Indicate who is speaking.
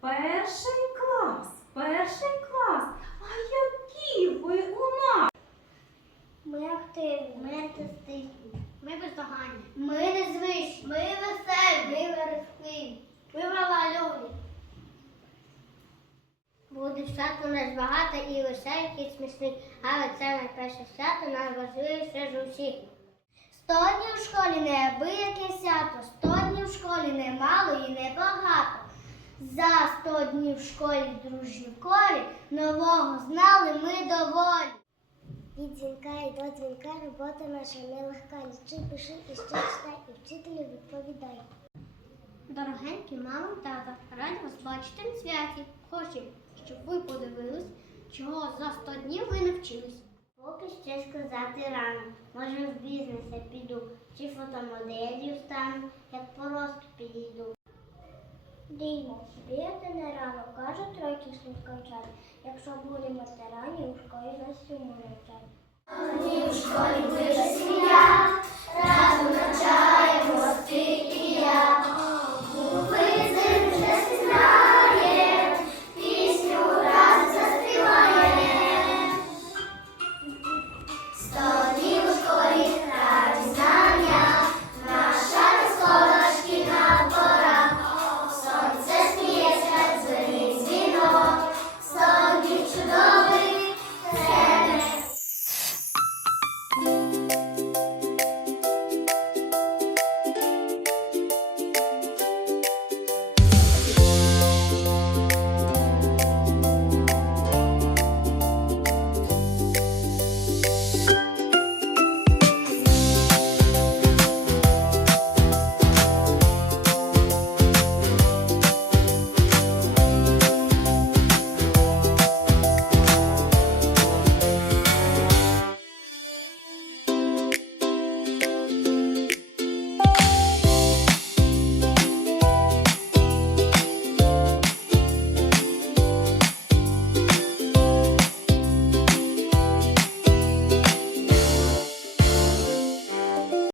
Speaker 1: Перший клас, перший клас. А які ви у нас?
Speaker 2: Ми активні. Ми артистичні. Ми бездоганні. Ми незвичні. Ми веселі. Ми верескливі. Ми малальові. Буде свято у нас багато і веселих, і смішних, але це найперше свято найважливіше з усіх. Сто днів в школі неабияке свято, сто днів в школі немало. За сто днів в школі дружні колі нового знали ми доволі. Від дзвінка і до дзвінка робота наша нелегка. Лічи, пиши і ще читай, і вчителю відповідай. Дорогенькі мама, тата, раді вас бачити на святі. Хочемо, щоб ви подивились, чого за сто днів ви навчились. Поки ще сказати рано. Може в бізнес піду, чи фотомоделью стану, Діймо, бігати не рано, кажуть тройки слід кончати. Якщо будемо тирані, у школі нас сьому навчать.
Speaker 3: В школі дуже сім'я,